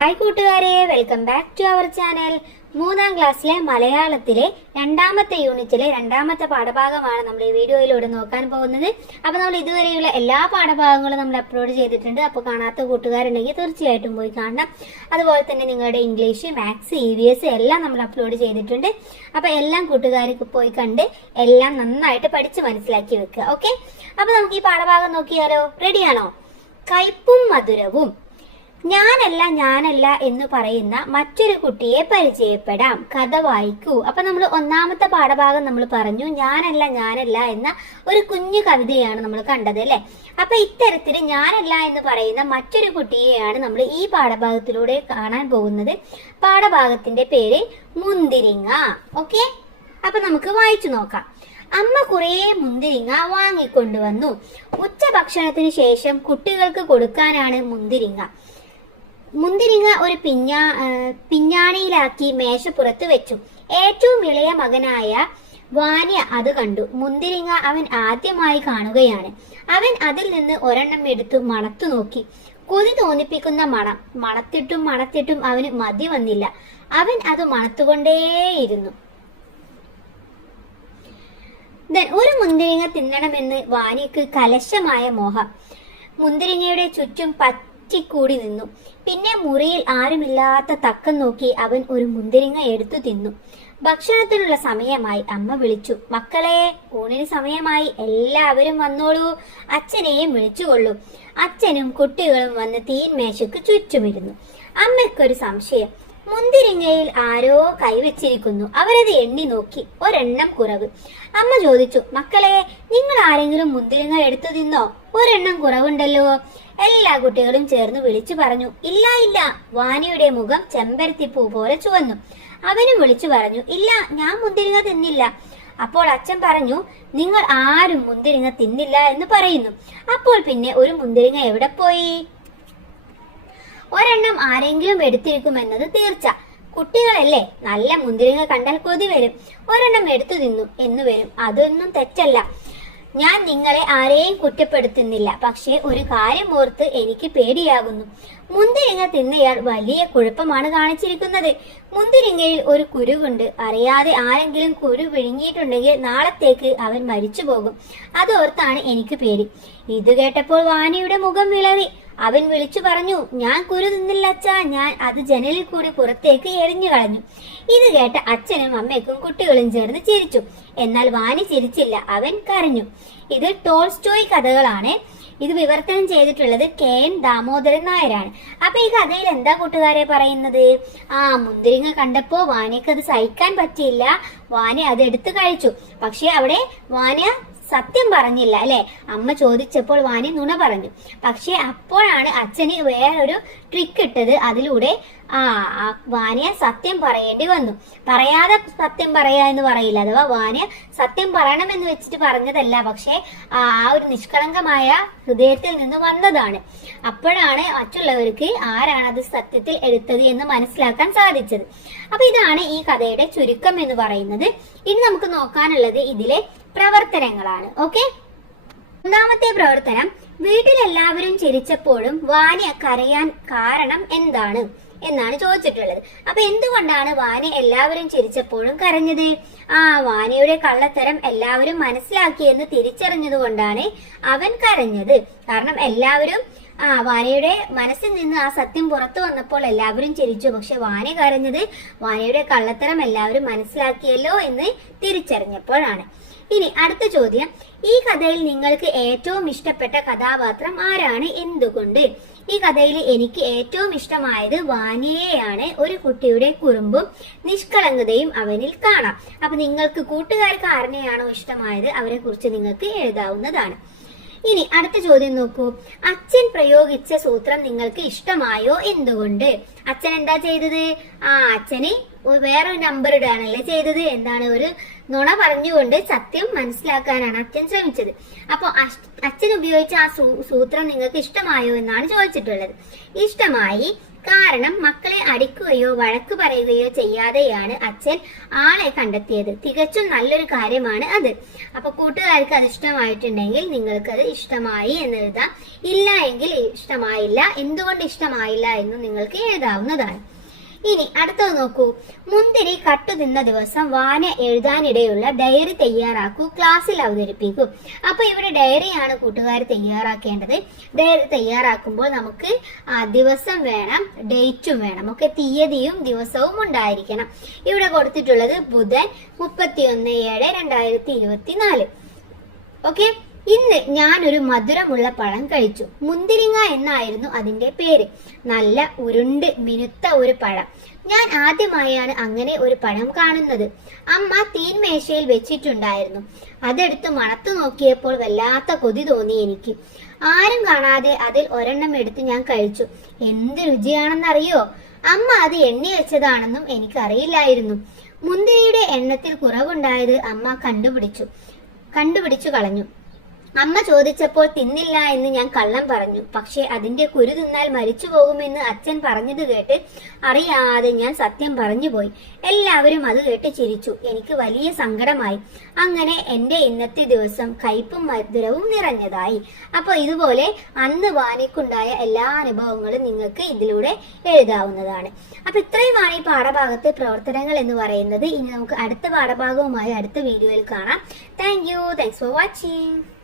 Hi കൂട്ടുകാരെ. Welcome back to our channel മൂന്നാം ക്ലാസ്സിലെ മലയാളത്തിലെ രണ്ടാമത്തെ യൂണിറ്റിലെ രണ്ടാമത്തെ പാഠഭാഗമാണ് നമ്മൾ ഈ വീഡിയോയിലൂടെ നോക്കാൻ പോകുന്നത്. അപ്പോൾ നമ്മൾ ഇതുവരെയുള്ള എല്ലാ പാഠഭാഗങ്ങളും നമ്മൾ അപ്ലോഡ് ചെയ്തിട്ടുണ്ട്. അപ്പോൾ കാണാത്ത കൂട്ടുകാരുണ്ടെങ്കിൽ തീർച്ചയായിട്ടും പോയി കാണണം. അതുപോലെ തന്നെ നിങ്ങളുടെ English maths E V S എല്ലാം നമ്മൾ അപ്ലോഡ് ചെയ്തിട്ടുണ്ട്. അപ്പോൾ എല്ലാം കൂട്ടുകാർക്ക് പോയി കണ്ട് എല്ലാം നന്നായിട്ട് പഠിച്ച് മനസ്സിലാക്കി വെക്കുക. ഓക്കെ അപ്പോൾ നമുക്ക് ഈ പാഠഭാഗം നോക്കിയാലോ? റെഡിയാണോ കയ്പും മധുരവും. ഞാനല്ല ഞാനല്ല എന്ന് പറയുന്ന മറ്റൊരു കുട്ടിയെ പരിചയപ്പെടാം. കഥ വായിക്കൂ. അപ്പൊ നമ്മൾ ഒന്നാമത്തെ പാഠഭാഗം നമ്മൾ പറഞ്ഞു ഞാനല്ല ഞാനല്ല എന്ന ഒരു കുഞ്ഞു കവിതയാണ് നമ്മൾ കണ്ടത് അല്ലെ? അപ്പൊ ഇത്തരത്തിൽ ഞാനല്ല എന്ന് പറയുന്ന മറ്റൊരു കുട്ടിയെയാണ് നമ്മൾ ഈ പാഠഭാഗത്തിലൂടെ കാണാൻ പോകുന്നത്. പാഠഭാഗത്തിന്റെ പേര് മുന്തിരിങ്ങ. ഓക്കെ? അപ്പൊ നമുക്ക് വായിച്ചു നോക്കാം. അമ്മ കുറേ മുന്തിരിങ്ങ വാങ്ങിക്കൊണ്ടുവന്നു. ഉച്ചഭക്ഷണത്തിന് ശേഷം കുട്ടികൾക്ക് കൊടുക്കാനാണ് മുന്തിരിങ്ങ. മുന്തിരിങ്ങ ഒരു പിഞ്ഞാ പിഞ്ഞാണിയിലാക്കി മേശപ്പുറത്ത് വെച്ചു. ഏറ്റവും ഇളയ മകനായ വാന്യ അത് കണ്ടു. മുന്തിരിങ്ങ അവൻ ആദ്യമായി കാണുകയാണ്. അവൻ അതിൽ നിന്ന് ഒരെണ്ണം എടുത്തു മണത്തു നോക്കി. കൊതി തോന്നിപ്പിക്കുന്ന മണം. മണത്തിട്ടും മണത്തിട്ടും അവന് മതി വന്നില്ല. അവൻ അത് മണത്തുകൊണ്ടേയിരുന്നു. ഒരു മുന്തിരിങ്ങ തിന്നണമെന്ന് വാനിക്ക് കലശമായ മോഹം. മുന്തിരിങ്ങയുടെ ചുറ്റും പറ്റിക്കൂടി നിന്നു. പിന്നെ മുറിയിൽ ആരുമില്ലാത്ത തക്കം നോക്കി അവൻ ഒരു മുന്തിരിങ്ങ എടുത്തു തിന്നു. ഭക്ഷണത്തിനുള്ള സമയമായി അമ്മ വിളിച്ചു. മക്കളെ ഊണിന് സമയമായി. എല്ലാവരും വന്നോളൂ. അച്ഛനെയും വിളിച്ചുകൊള്ളൂ. അച്ഛനും കുട്ടികളും വന്ന് തീൻമേശയ്ക്ക് ചുറ്റുമിരുന്നു. അമ്മയ്ക്കൊരു സംശയം. മുന്തിരിങ്ങയിൽ ആരോ കൈവച്ചിരിക്കുന്നു. അവരത് എണ്ണി നോക്കി. ഒരെണ്ണം കുറവ്. അമ്മ ചോദിച്ചു മക്കളെ നിങ്ങൾ ആരെങ്കിലും മുന്തിരിങ്ങ എടുത്തു തിന്നോ? ഒരെണ്ണം കുറവുണ്ടല്ലോ. എല്ലാ കുട്ടികളും ചേർന്ന് വിളിച്ചു പറഞ്ഞു ഇല്ല ഇല്ല. വാനിയുടെ മുഖം ചെമ്പരത്തിപ്പൂ പോലെ ചുവന്നു. അവനും വിളിച്ചു പറഞ്ഞു ഇല്ല ഞാൻ മുന്തിരിങ്ങ തിന്നില്ല. അപ്പോൾ അച്ഛൻ പറഞ്ഞു നിങ്ങൾ ആരും മുന്തിരിങ്ങ തിന്നില്ല എന്ന് പറയുന്നു. അപ്പോൾ പിന്നെ ഒരു മുന്തിരിങ്ങ എവിടെ പോയി? ഒരെണ്ണം ആരെങ്കിലും എടുത്തിരിക്കുമെന്നത് തീർച്ച. കുട്ടികളല്ലേ നല്ല മുന്തിരിങ്ങ കണ്ടാൽ കൊതി വരും. ഒരെണ്ണം എടുത്തു തിന്നു എന്ന് വരും. അതൊന്നും തെറ്റല്ല. ഞാൻ നിങ്ങളെ ആരെയും കുറ്റപ്പെടുത്തുന്നില്ല. പക്ഷേ ഒരു കാര്യം ഓർത്ത് എനിക്ക് പേടിയാകുന്നു. മുന്തിരിങ്ങ തിന്നയാൾ വലിയ കുഴപ്പമാണ് കാണിച്ചിരിക്കുന്നത്. മുന്തിരിങ്ങയിൽ ഒരു കുരുവുണ്ട്. അറിയാതെ ആരെങ്കിലും കുരു വിഴുങ്ങിയിട്ടുണ്ടെങ്കിൽ നാളത്തേക്ക് അവൻ മരിച്ചു പോകും അതോർത്താണ് എനിക്ക് പേടി. ഇത് കേട്ടപ്പോൾ വാനിയുടെ മുഖം വിളറി. അവൻ വിളിച്ചു പറഞ്ഞു ഞാൻ കുരു തിന്നില്ല അച്ഛാ. ഞാൻ അത് ജനലിൽ കൂടി പുറത്തേക്ക് എറിഞ്ഞു കളഞ്ഞു. ഇത് കേട്ട അച്ഛനും അമ്മയ്ക്കും കുട്ടികളും ചേർന്ന് ചിരിച്ചു. എന്നാൽ വാനി ചിരിച്ചില്ല. അവൻ കരഞ്ഞു. ഇത് ടോൾസ്റ്റോയ് കഥകളാണ്. ഇത് വിവർത്തനം ചെയ്തിട്ടുള്ളത് കെ എൻ ദാമോദരൻ നായരാണ്. അപ്പൊ ഈ കഥയിൽ എന്താ കൂട്ടുകാരെ പറയുന്നത്? ആ മുന്തിരിങ്ങ കണ്ടപ്പോ വാനിക്ക് അത് സഹിക്കാൻ പറ്റിയില്ല. വാന അത് എടുത്തു കഴിച്ചു. പക്ഷെ അവിടെ വാന സത്യം പറഞ്ഞില്ല അല്ലെ? അമ്മ ചോദിച്ചപ്പോൾ വാനി നുണ പറഞ്ഞു. പക്ഷെ അപ്പോഴാണ് അച്ഛന് വേറൊരു ട്രിക്ക് ഇട്ടത് അതിലൂടെ ആ വാനിയ സത്യം പറയേണ്ടി വന്നു. പറയാതെ സത്യം പറയാ എന്ന് പറയില്ല. അഥവാ വാനിയ സത്യം പറയണമെന്ന് വെച്ചിട്ട് പറഞ്ഞതല്ല പക്ഷെ ആ ഒരു നിഷ്കളങ്കമായ ഹൃദയത്തിൽ നിന്ന് വന്നതാണ്. അപ്പോഴാണ് മറ്റുള്ളവർക്ക് ആരാണ് അത് സത്യത്തിൽ എടുത്തത് എന്ന് മനസ്സിലാക്കാൻ സാധിച്ചത്. അപ്പൊ ഇതാണ് ഈ കഥയുടെ ചുരുക്കം എന്ന് പറയുന്നത്. ഇനി നമുക്ക് നോക്കാനുള്ളത് ഇതിലെ പ്രവർത്തനങ്ങളാണ്. ഓക്കെ? ഒന്നാമത്തെ പ്രവർത്തനം വീട്ടിലെല്ലാവരും ചിരിച്ചപ്പോഴും വാന കരയാൻ കാരണം എന്താണ് എന്നാണ് ചോദിച്ചിട്ടുള്ളത്. അപ്പൊ എന്തുകൊണ്ടാണ് വാനി എല്ലാവരും ചിരിച്ചപ്പോഴും കരഞ്ഞത്? ആ വാനയുടെ കള്ളത്തരം എല്ലാവരും മനസ്സിലാക്കിയെന്ന് തിരിച്ചറിഞ്ഞത് കൊണ്ടാണ് അവൻ കരഞ്ഞത്. കാരണം എല്ലാവരും ആ വാനയുടെ മനസ്സിൽ നിന്ന് ആ സത്യം പുറത്തു വന്നപ്പോൾ എല്ലാവരും ചിരിച്ചു. പക്ഷെ വാന കരഞ്ഞത് വാനയുടെ കള്ളത്തരം എല്ലാവരും മനസ്സിലാക്കിയല്ലോ എന്ന് തിരിച്ചറിഞ്ഞപ്പോഴാണ്. ഇനി അടുത്ത ചോദ്യം. ഈ കഥയിൽ നിങ്ങൾക്ക് ഏറ്റവും ഇഷ്ടപ്പെട്ട കഥാപാത്രം ആരാണ്? എന്തുകൊണ്ട്? ഈ കഥയിൽ എനിക്ക് ഏറ്റവും ഇഷ്ടമായത് വാനിയെയാണ്. ഒരു കുട്ടിയുടെ കുറുമ്പും നിഷ്കളങ്കതയും അവനിൽ കാണാം. അപ്പൊ നിങ്ങൾക്ക് കൂട്ടുകാർക്ക് ആരനെയാണോ ഇഷ്ടമായത്? അവരെ കുറിച്ച് നിങ്ങൾക്ക് എഴുതാവുന്നതാണ്. ഇനി അടുത്ത ചോദ്യം നോക്കൂ. അച്ഛൻ പ്രയോഗിച്ച സൂത്രം നിങ്ങൾക്ക് ഇഷ്ടമായോ എന്തുകൊണ്ട്? അച്ഛൻ എന്താ ചെയ്തത്? ആ അച്ഛന് വേറൊരു നമ്പർ ഇടാണല്ലേ ചെയ്തത്. എന്താണ് ഒരു നുണ പറഞ്ഞുകൊണ്ട് സത്യം മനസ്സിലാക്കാനാണ് അച്ഛൻ ശ്രമിച്ചത്. അപ്പൊ അച്ഛൻ ഉപയോഗിച്ച ആ സൂത്രം നിങ്ങൾക്ക് ഇഷ്ടമായോ എന്നാണ് ചോദിച്ചിട്ടുള്ളത്. ഇഷ്ടമായി. കാരണം മക്കളെ അടിക്കുകയോ വഴക്ക് പറയുകയോ ചെയ്യാതെയാണ് അച്ഛൻ ആളെ കണ്ടെത്തിയത്. തികച്ചും നല്ലൊരു കാര്യമാണ് അത്. അപ്പൊ കൂട്ടുകാർക്ക് അത് ഇഷ്ടമായിട്ടുണ്ടെങ്കിൽ നിങ്ങൾക്ക് അത് ഇഷ്ടമായി എന്ന് എഴുതാം. ഇല്ല എങ്കിൽ ഇഷ്ടമായില്ല. എന്തുകൊണ്ട് ഇഷ്ടമായില്ല എന്ന് നിങ്ങൾക്ക് എഴുതാവുന്നതാണ്. ഇനി അടുത്തത് നോക്കൂ. മുന്തിരി കട്ടു നിന്ന ദിവസം വാന എഴുതാനിടയുള്ള ഡയറി തയ്യാറാക്കൂ ക്ലാസ്സിൽ അവതരിപ്പിക്കൂ. അപ്പൊ ഇവിടെ ഡയറിയാണ് കൂട്ടുകാർ തയ്യാറാക്കേണ്ടത്. ഡയറി തയ്യാറാക്കുമ്പോൾ നമുക്ക് ആ ദിവസം വേണം ഡേറ്റും വേണം. ഒക്കെ തീയതിയും ദിവസവും ഉണ്ടായിരിക്കണം. ഇവിടെ കൊടുത്തിട്ടുള്ളത് ബുധൻ മുപ്പത്തിയൊന്ന് ഏഴ് രണ്ടായിരത്തി ഇരുപത്തി നാല് ഓക്കെ? ഇന്ന് ഞാനൊരു മധുരമുള്ള പഴം കഴിച്ചു. മുന്തിരിങ്ങ എന്നായിരുന്നു അതിന്റെ പേര്. നല്ല ഉരുണ്ട് മിനുത്ത ഒരു പഴം. ഞാൻ ആദ്യമായാണ് അങ്ങനെ ഒരു പഴം കാണുന്നത്. അമ്മ തീൻമേശയിൽ വെച്ചിട്ടുണ്ടായിരുന്നു. അതെടുത്ത് മണത്തു നോക്കിയപ്പോൾ വല്ലാത്ത കൊതി തോന്നി എനിക്ക്. ആരും കാണാതെ അതിൽ ഒരെണ്ണം എടുത്ത് ഞാൻ കഴിച്ചു. എന്ത് രുചിയാണെന്നറിയോ? അമ്മ അത് എണ്ണി വെച്ചതാണെന്നും എനിക്കറിയില്ലായിരുന്നു. മുന്തിരിയുടെ എണ്ണത്തിൽ കുറവുണ്ടായത് അമ്മ കണ്ടുപിടിച്ചു കണ്ടുപിടിച്ചു കളഞ്ഞു. അമ്മ ചോദിച്ചപ്പോൾ തിന്നില്ല എന്ന് ഞാൻ കള്ളം പറഞ്ഞു. പക്ഷെ അതിന്റെ കുരു തിന്നാൽ മരിച്ചു പോകുമെന്ന് അച്ഛൻ പറഞ്ഞത് കേട്ട് അറിയാതെ ഞാൻ സത്യം പറഞ്ഞുപോയി എല്ലാവരും അത് കേട്ട് ചിരിച്ചു. എനിക്ക് വലിയ സങ്കടമായി. അങ്ങനെ എന്റെ ഇന്നത്തെ ദിവസം കയ്പും മധുരവും നിറഞ്ഞതായി. അപ്പൊ ഇതുപോലെ അന്ന് വാനിക്കുണ്ടായ എല്ലാ അനുഭവങ്ങളും നിങ്ങൾക്ക് ഇതിലൂടെ എഴുതാവുന്നതാണ്. അപ്പൊ ഇത്രയുമാണ് ഈ പാഠഭാഗത്തെ പ്രവർത്തനങ്ങൾ എന്ന് പറയുന്നത്. ഇനി നമുക്ക് അടുത്ത പാഠഭാഗവുമായി അടുത്ത വീഡിയോയിൽ കാണാം. Thank you. Thanks for watching.